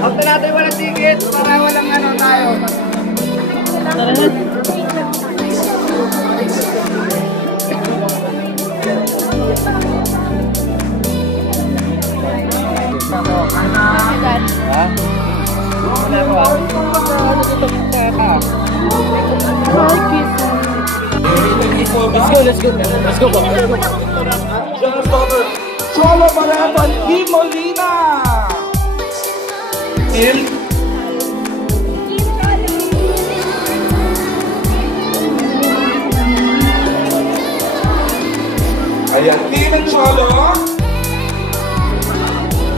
After natin walang ticket, para walang ano tayo. Let's go. Just over Cholo Barreto and Kim Molina. Ayan, Kim and Cholo.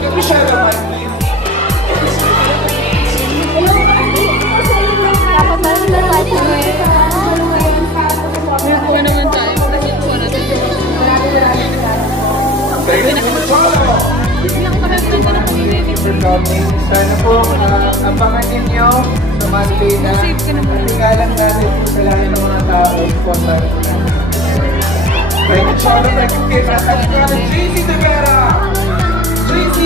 Can we share the mic, please? Dapat meron na tayo Thank you, Cholo. For coming. Sana po abangan ninyo sa Monday na tinggalan natin sa lahat ng mga tao. Thank you, Cholo. Thank you, Kim. At JC Rivera. JC!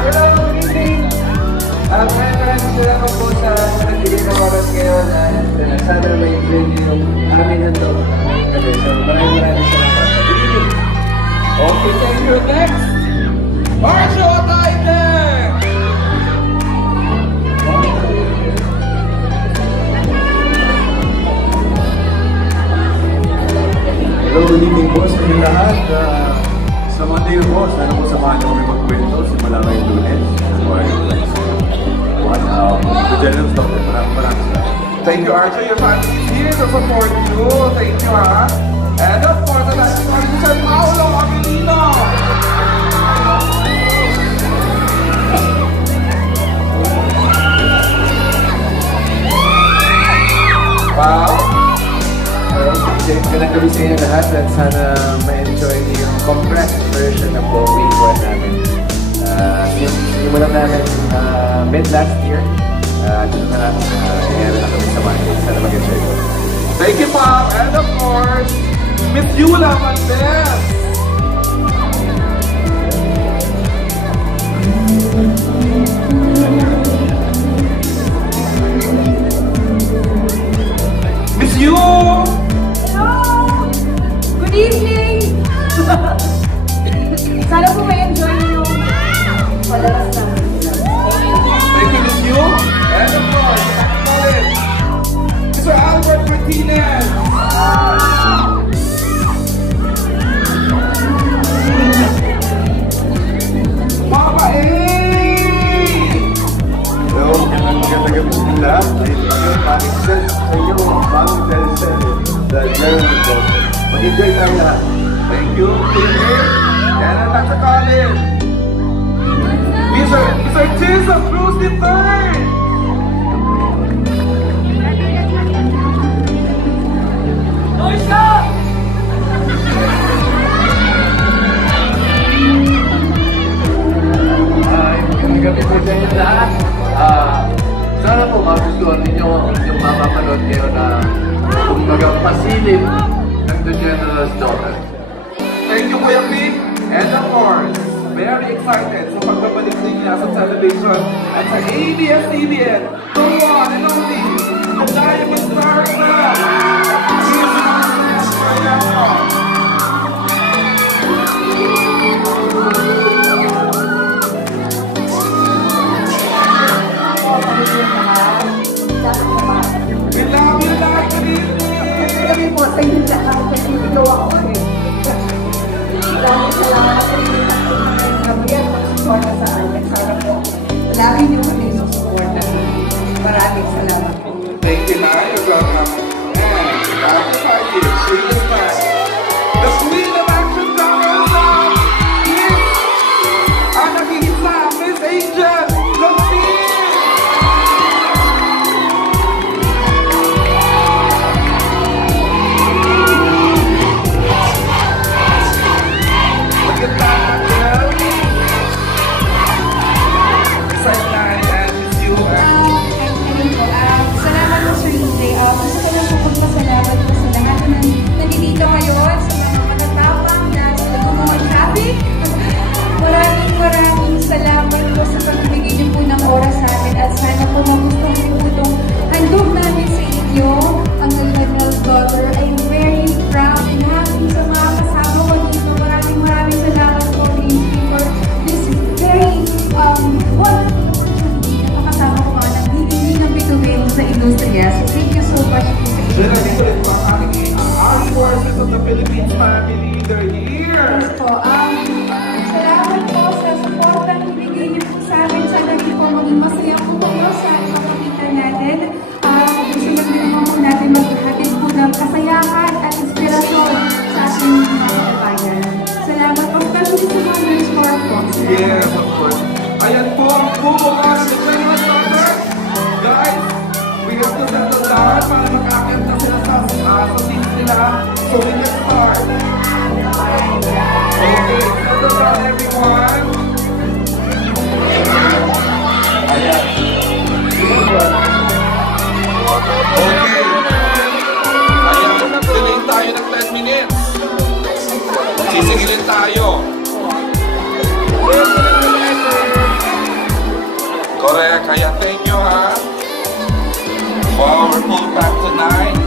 Hello, good evening. Maraming salamat po sa nagbigay ng oras ngayon at sana may enjoy niyo yung amin nito. So maraming salamat. Okay, thank you. Next, Marcio Taide! Hello, good evening po sa inyo lahat. Sa Monday po, sana po samahan niyo kami magkwento simula ngayong Lunes. The General Doctor, maraming salamat. Thank you, Archer. Your family is here to support you. Thank you, ha? And of course, the national producer, Paolo Avelino. Wow! Magandang gabi sa inyo lahat at sana ma-enjoy niyo yung compressed version ng week 1 namin. Simulan namin mid last year. Dito na lang, nangyari na kami sa Monday. Sana mag-enjoy ko. Thank you, Pop. And of course, Miss Yula Mandes. Miss Yu! Hello! Good evening! Sana po may enjoy nyo yung palabas namin. Thank you, Miss Yu. And of course, Mr. Albert Martinez. Papa A! Hello, magandang gabi sa inyo lahat. Yung pakikisal sa inyo, bagong teleserye, The General Doctor. Mag-enjoy tayo lahat. Thank you, Peter. And Natasha Collins. Mr. Jesus Cruz III. Magandang gabi po sa inyo lahat. Sana po magustuhan ninyo yung mapapanood kayo na kumbaga pasilip ng The General's Daughter. Thank you, Kuya Pete. And of course, very excited sa pagbabalik niya sa television at sa ABS-CBN, the one and only, the Diamond Star Club. We love you, Sabi po sa inyo lahat kasi ikaw ako eh. Maraming salamat sa inyo kami at mag-suporta sa akin. Sana po, lagi niyo kami susuporta. Maraming salamat po. Thank you, Nay. You're welcome. the Philippines family. They're here. Yes po. Salamat po sa support na ibigay niyo po sa amin. Sana rin po maging masaya po kayo sa ipapakita natin. Gusto naman po natin maghatid po ng kasayahan at inspirasyon sa ating mga kababayan. Salamat po. Especially sa mga nurse po. Yes, of course. Ayan po ang bumuka ng General Doctor. Guys, we have to settle down para makakit na sila sa seats nila. So we can start. Okay, settle down everyone. Ayan. Okay. Ayan, delay tayo ng 10 minutes. Sisigilin tayo. Correct, kaya thank you ha. Powerful back tonight.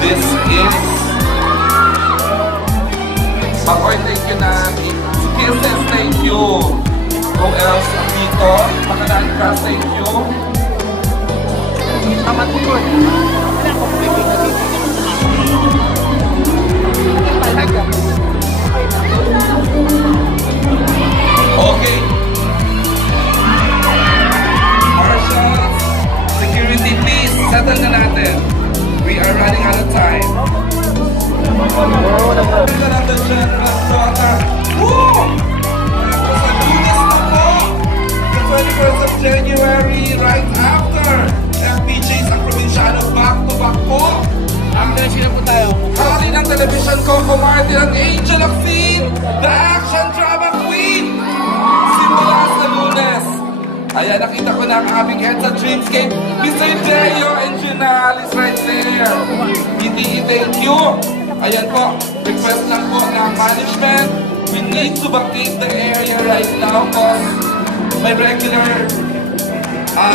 This is Makoy, thank you na. Kisses, thank you. Who else? Dito, Makanan ka, thank you. Amat ko yun. Wala akong baby na dito. Okay. Marshals, security please, settle na natin. We are running out of time. The General Daughter. Woo! Tapos sa Lunes na po. The 21st of January, right after FPJs ang Provinciano back-to-back po. Ang sino po tayo? Hari ng television ko, Martin, ang Angel of Scene, the action drama queen. Simula sa Lunes. Ayan, nakita ko na ang aming head sa Dreamscape. Mr. Deo and Junal is right there. Hindi, thank you. Ayan po, request lang po ng management. We need to vacate the area right now because may regular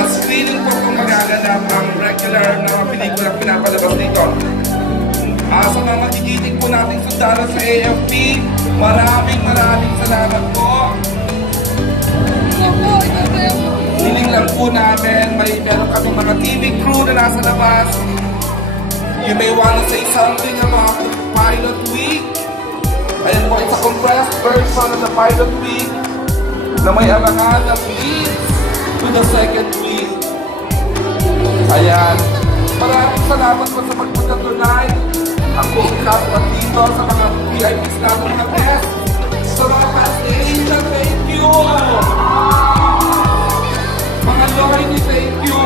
screening po kung magaganap ang regular na pelikula pinapalabas dito. Sa mga magigiting po nating sundalo sa AFP, maraming salamat po. Hiling lang po namin, meron kaming mga TV crew na nasa labas. You may wanna say something about the Pilot Week. Ayan po, it's a compressed version of the Pilot Week na may abangan na leads to the second week. Ayan. Maraming salamat po sa pagpunta tonight. Ang buong cast at dito sa mga VIPs natin na guest. Sa mga past agent, thank you! Mga Lordy, thank you!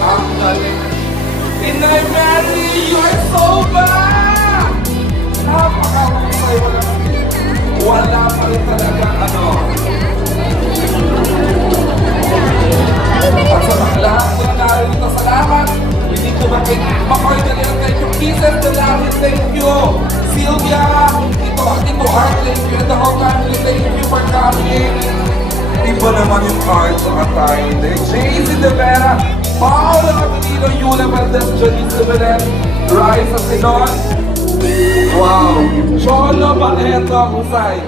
Ang galing. Inay Mary, you are so bad! Napakahusay, wala pa rin talaga ano. At sa mga lahat po na narito, salamat! Hindi ko bakit Makoy Dalian, thank you. Kisses, Dalamin, thank you. Sylvia, ito Art, thank you. And the whole family, thank you for coming. Iba naman yung art sa katay. JC De Vera, Paolo Camilino, Yula Valdez, Janice Belen, Raisa Sinon. Wow! Cholo Barreto, Husay.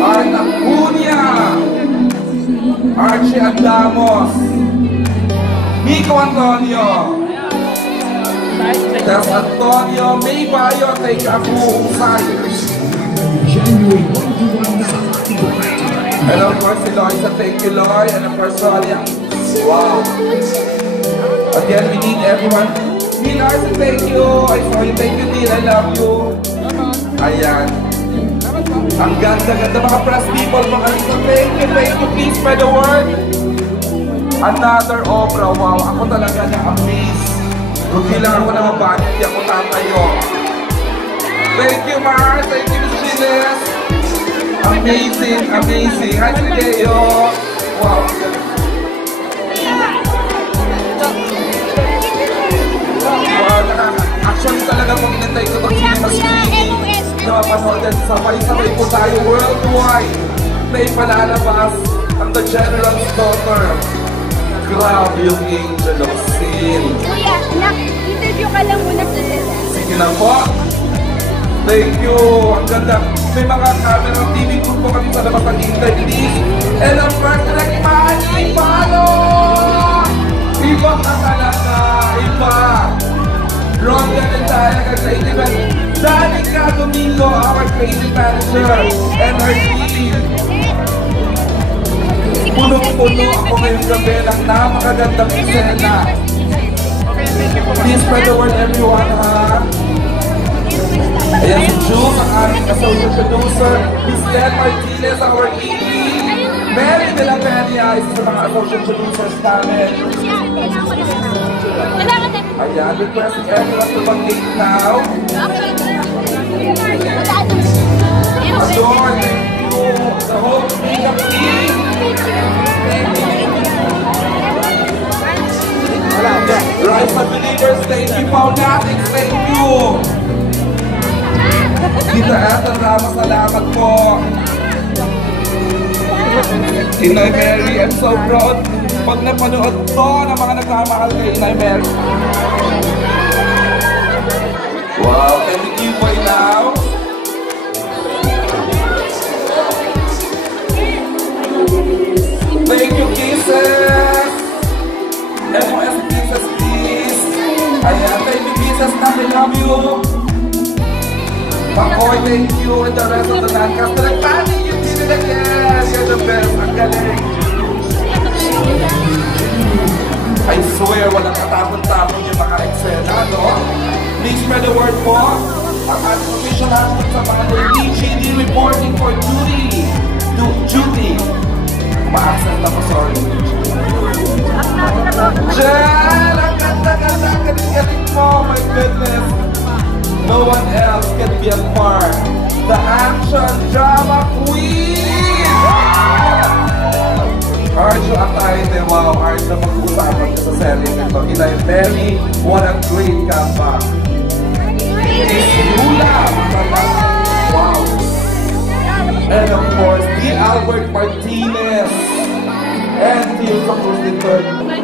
Art Acuña. Archie Andamos. Nico Antonio. Tess Antonio. May Bayo, thank you, Husay. And of course, si Loisa, thank you, Loy. And of course, Sonia. Wow. Again, we need everyone. Neil Arson, thank you. I saw you. Thank you, Neil. I love you. Ayan. Ang ganda-ganda mga press people, mga Lisa. Thank you. Please spread the word. Another opera. Wow. Ako talaga na-amaze. Kung kailangan ko na mabagay, hindi ako tatayo. Thank you, Mars. Thank you, Ms. Gilles. Amazing. Hi, Sileo. Wow. Actually talaga kung inantay ko itong cinema screening na mapanood at sabay-sabay po tayo worldwide na ipalalabas ang The General's Daughter. Grabe yung Angel of Sin. Kuya, interview ka lang muna sa set. Sige na po. Thank you. Ang ganda. May mga camera TV group po kami sa labas ng interview. And of course, nag-imani, paano? Iba ka talaga. Iba. Ron, ganun tayo. Nico, our creative manager, and our team. Punong-puno ako ngayong gabi ng napakagandang eksena. Please spread the word everyone, ha? Ayan si Jules, ang aming associate producer. Miss Len Martinez, our EP. Mary de la Peña, isa sa mga associate producers namin. Ayan, requesting everyone to mag-date now. Adore, thank you. The whole makeup team. Rise of Believers, thank you. Paunatics, thank you. Kita Ethel Ramos, salamat po. Inay Mary, I'm so proud. Pag napanood to ng mga nagmamahal kay Inay Mary. Wow, can we give way now? Thank you, Kisses. MOS Kisses, please. Ayan, thank you, Kisses. We love you. Pakoy, thank you. And the rest of the non-cast. Nagpani, you did it again. You're the best. Ang galing. I swear, walang katapon-tapon yung mga eksena, no? Please spread the word po. Ang ating official hashtag sa mga DGD reporting for duty. Duty. Ma-accent ako, sorry. Jen! Ang ganda-ganda! Galing-galing mo! My goodness! No one else can be a part. The action drama queen! Hard to atay, wow, hard na mag-uusapan ka sa serye nito. Inay Mary, what a great comeback. It's Lula! Wow! And of course, the Albert Martinez. And Theo Cruz III.